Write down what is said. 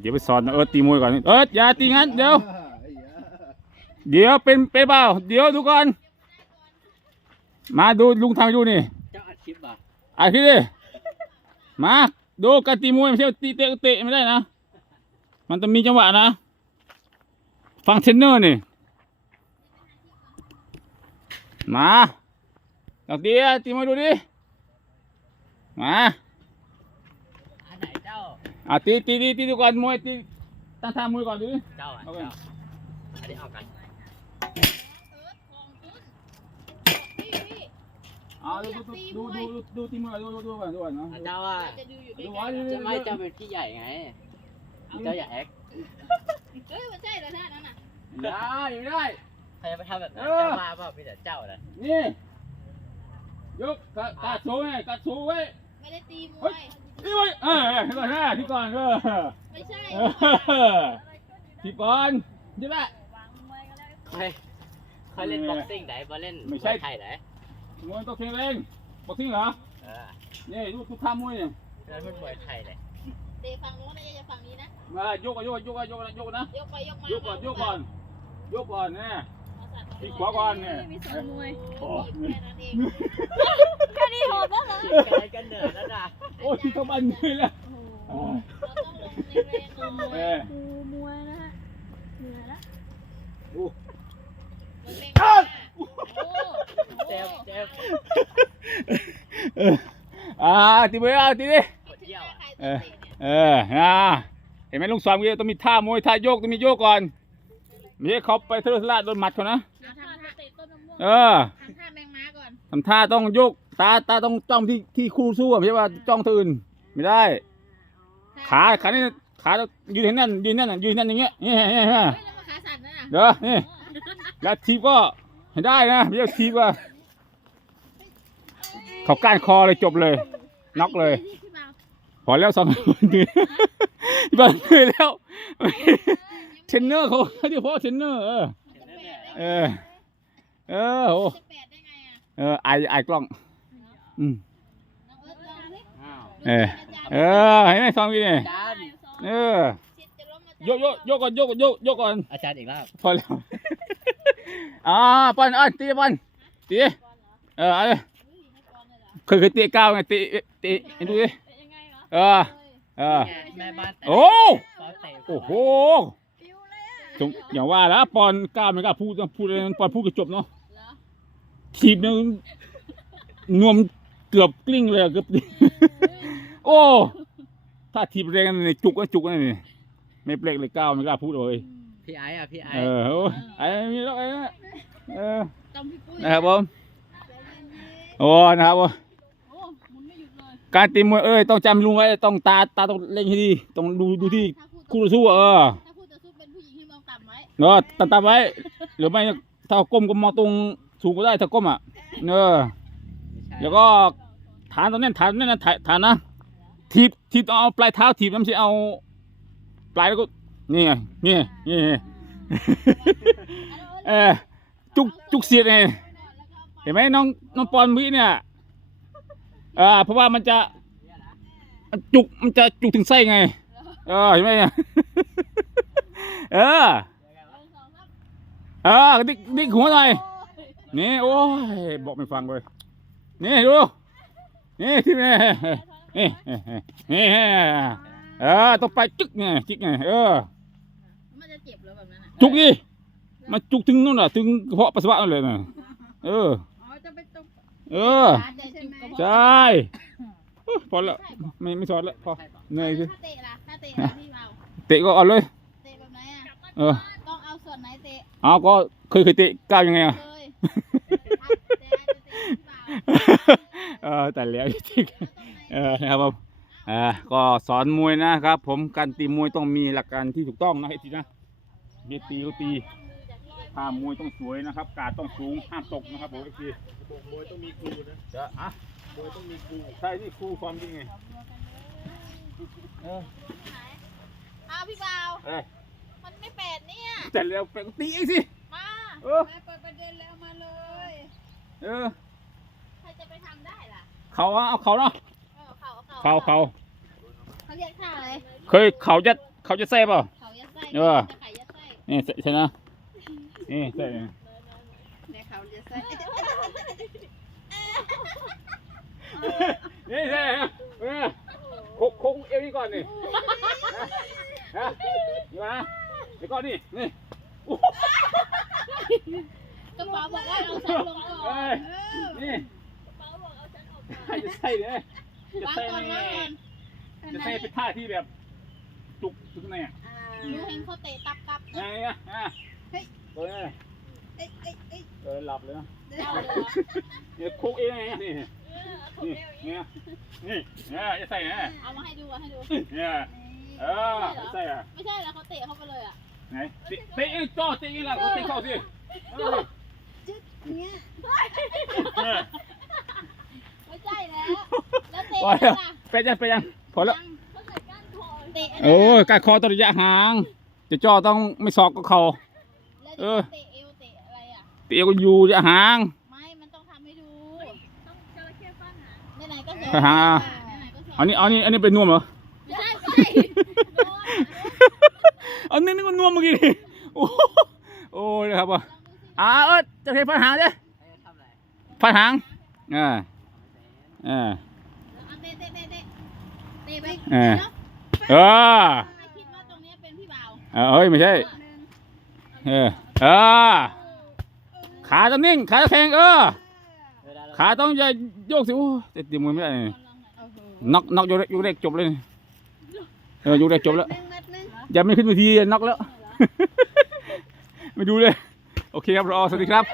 เดี๋ยวไปสอนเอิร์ธตีมวยก่อนเอิร์ธอย่าตีงั้นเดี๋ยว เดี๋ยวเป็นเป็นเปล่า เดี๋ยวดูก่อน มาดูลุงทำให้ดูนี่เจ้าอัดคลิปป่ะอะคิดดิมาดูการตีมวยไม่ใช่ตีเตะเตะไม่ได้นะ มันต้องมีจังหวะนะ ฟังเทรนเนอร์นี่ มาลองตีอะตีมวยดูดิ มาอันไหนเจ้า อะตีตีตีตีดูก่อนมวยตีตั้งท่ามวยก่อนดูดิเจ้าอะเอาไปเจ้าอันนี้เอากันอ่าดูดูดูดูดูดูตีมวยดูดูดูก่อนดูก่อนนะอันเจ้าอะจะดูอยู่ดูใกล้ไว้ดูจะไม่เจ้าเป็นพี่ใหญ่ไงเจ้าอย่าแอคๆเฮ้ยมันใช่เหรอท่านั้นน่ะได้ไม่ได้ใครจะไปทำแบบนั้นเออเจ้ามาเปล่ามีแต่เจ้าเลยนี่ยกกัดกัดสูงไงกัดสูงไว้ไม่ได้ตีมวย นี่ไว้เออที่ก่อนนะที่ก่อนเออไม่ใช่เออที่ก่อนนี่แหละใครใครเล่นบ็อกซิ่งไหนมาเล่นไม่ใช่วยไทยไหนมวยต้องเทงเองบอกทิ้งเหรอเออนี่ดูทุกท่ามวยเนี่ยนั่นเป็นมวยไทยเลยเตะฝั่งโน้นนะอย่าฝั่งนี้นะมายกก่อนยกก่อนยกก่อนยกก่อนยกนะยกไปยกมายกก่อนยกก่อนยกก่อนเนี่ยเอาสัตว์ที่ขวาก่อนเนี่ยมีสองมวยโอ้แค่นั้นเอง แค่นี้โหดแล้วเหรอกันกันเหนือแล้วนะโอ้ที่เขาบันเลยแล้วโอ้โหเราต้องลงในแรงของมวยครูมวยนะฮะเหนื่อยละโอ้มันเป็นโอ้เจ็บเจ็บเอออ่าตีไปอะตีดิเยี่ยวอะใครเตะเออนะเห็นไหมลุงสอนเมื่อกี้ต้องมีท่ามวยท่าโยกต้องมีโยกก่อนไม่ใช่เขาไปเทะเลาะโดนหมัดเขานะทำท่าเตะต้นมะม่วงเออทำท่าแมงม้าก่อนทำท่าต้องโยก ตาตาต้องจ้องที่ที่คู่สู้อะไม่ใช่ว่าจ้องที่อื่นไม่ได้ ขาขานี่ขาต้องยืนให้แนั่นยืนแนั่นน่ะยืนแนั่นอย่างเงี้ยนี่นี่นี่เฮ้ยแล้วมาขาสั่นนะน่ะเด้อนี่แล้วทีบก็ให้ได้นะไม่ใช่ทีบว่าเขาก้านคอเลยจบเลยน็อกเลย พี่บ่าวพอแล้วสองเหนื่อยที่บ้านเหนื่อยแล้วเทรนเนอร์เขาเดี๋ยวพ่อเทรนเนอร์เออ เออ เออโอ้จะแปดได้ไงอะ เออไอไอกล้อง อืมน้องเอิร์ธลองสิอ้าวเออเออเห็นไหมซองพี่เนี่ยอาจารย์เออชิดจะล้มอาจารโยกโยกโยกก่อนโยกโยกโยกก่อนอาจารย์อีกแล้วพอแล้วอ่าปอนอะตีปอนตีเออเอาเลยอุ้ยให้ก่อนเลยเหรอเคยเคยตีก้าวไงตีตีให้ดูดิเป็นยังไงเหรอเออเออไงแม่บ้านโอ้เขาเตะโอ้โหฟิวเลยอะจงอย่างว่าแล้วปอนก้าวไม่กล้าพูดพูดอะไรปอนพูดก็จบเนาะเหรอทีบนึงนวม เกือบกลิ้งเลยอะเกือบโอ้ ถ้าทีบแรงนั่นนี่จุกก็จุกนั่นนี่ไม่เปลกเลยก้าวไม่กล้าพูดเลยพี่ไอ้อะพี่ไอ้เออโอ้ยไอ้มีแล้วไอ้นะเออจำพี่ปุ้ยนะครับผมใจเย็นๆโอ้นะครับผมโอ้หมุนไม่หยุดเลยการตีมวยเอ้ยต้องจำลุงไว้ต้องตาตาต้องเล่งให้ดีต้องดูดูที่ถ้าพูดคู่ต่อสู้อะเออถ้าพูดจะสู้เป็นผู้หญิงให้มองต่ำไว้เนาะตาตาไว้หรือไม่ถ้าก้มก็มองตรงสูงก็ได้ถ้าก้มอะเนอะไม่ใช่ แล้วก็ฐานตรงนี้ฐานนี่นะฐานนะทีบทีบต้องเอาปลายเท้าทีบน้ำใช่เอาปลายแล้วก็นี่ไงนี่นี่เออจุกจุกเสียดไงเห็นไหมน้องน้องปอนมือเนี่ยอ่าเพราะว่ามันจะจุกมันจะจุกถึงไส้ไงเออเห็นไหมเนี่ยเออเออดิกดิกหัวหน่อยนี่โอ้ยบอกไม่ฟังเลย นี่ดูนี่ที่นี่นี่นี่เออต้องไปจึกไงจึกไงเออมันจะเจ็บแล้วแบบนั้นอะจุกดิมันจุกถึงนู่นน่ะถึงกระเพาะปัสสาวะนั่นเลยน่ะเอออ๋อจะไปตรงเออขาจะจุกกระเพาะใช่อุ๊ยพอแล้วไม่ไม่สอนแล้วพอเหนื่อยสิถ้าเตะล่ะถ้าเตะล่ะพี่บ่าวเตะก็เอาเลยเตะแบบไหนอะเออต้องเอาส่วนไหนเตะเอาก็เคยเคยเตะก้าวยังไงอะเคย เออแต่แล้วจริงๆเออนะครับผมอ่าก็สอนมวยนะครับ ผมการตีมวยต้องมีหลักการที่ถูกต้องนะไอ้ทีนะเบียดตีก็ตีท่ามวยต้องสวยนะครับ การต้องสูงห้ามตกนะครับผมไอ้ทีมวยต้องมีครูนะจะอะมวยต้องมีครูใช่นี่ครูความจริงไงเอออ้าวพี่บ่าวเอ้ยมันไม่แปดเนี่ยแต่แล้วไปก็ตีเองสิมาเออแม่เปิดประเด็นแล้วมาเลย เออ ใครจะไปทำได้ล่ะ เขาอะเอาเขาเนาะเออเขาเขาเขาเขาเขาเรียกท่าอะไรเคยเขาจะเขาจะแซ่เปล่าเขายัดไส้เออจะไข่ยัดไส้นี่ใช่นะนี่ใช่ในเขาจะใส่นี่ใช่เออโคกโคกเอวนี่ก่อนนี่ฮะนี่มาเดี๋ยวก่อนนี่นี่กระเป๋าบอกว่าเอาฉันลงก่อเอ้นยนี่ จะใส่เนี่ยจะวางใส่ก่อนในวางก่อนจะใส่เป็นท่าที่แบบ จุกจุกในอะหนูเห็นเขาเตะตับกับไงอะอะเฮ้ยเออเอ้ยเอ้ยเอ้ยเออหลับเลยนะเจ้าเลยเหรอเนี่ยโคกเองไงนี่นี่เนี่ยนี่เนี่ยจะใส่เนี่ยเอามาให้ดูเอาให้ดู เนี่ยเออจะใส่อะไม่ใช่แล้วเขาเตะเข้าไปเลยอะไหนเตะเตะเองจ่อเตะเองล่ะก็เตะเข้าสิเออ เนี่ย เออไม่ ใช่แล้ว แล้วเตะพอแล้วล่ะไปยังไปยังพอแล้วยังเตะโอ้ยการคอตัวระยะห่างจะจ่อต้องไม่ศอกก็เข่าแล้วเออ เตะเอวเตะอะไรอะ เตะก็อยู่ระยะห่าง ไม่ มันต้องทำให้ดูต้องจระเข้ฟาดหางไหนๆก็สไปหา ไหนๆก็สอันนี้อันนี้อันนี้เป็นนวมเหรอ ไม่ใช่ไม่ใช่โดนอันนี้นี่ก็นวมเมื่อกี้นี่โอ้โหโอ้ยนะครับว่าอ่าเออจะเห็นฟันหางเด้เอ้ยทำอะไรฟันหางอ่า อ่าเอาเตะเตะเตะเตะเตะไปเออแล้วเออใครคิดว่าเออเอ้ยไม่ใช่เออเออขาต้องนิ่ง ขาแข็งเออ ขาต้องอย่โยกสิโอ้ยแต่ตีมือไม่ได้นี่ลองหน่อยโอ้โหน็อกน็อกยกแรกยกแรกจบเลยเออยกแรกจบแล้วยังไม่ขึ้นเวทีน็อกแล้ว ไม่ดูเลย โอเคครับรอสวัสดีครับ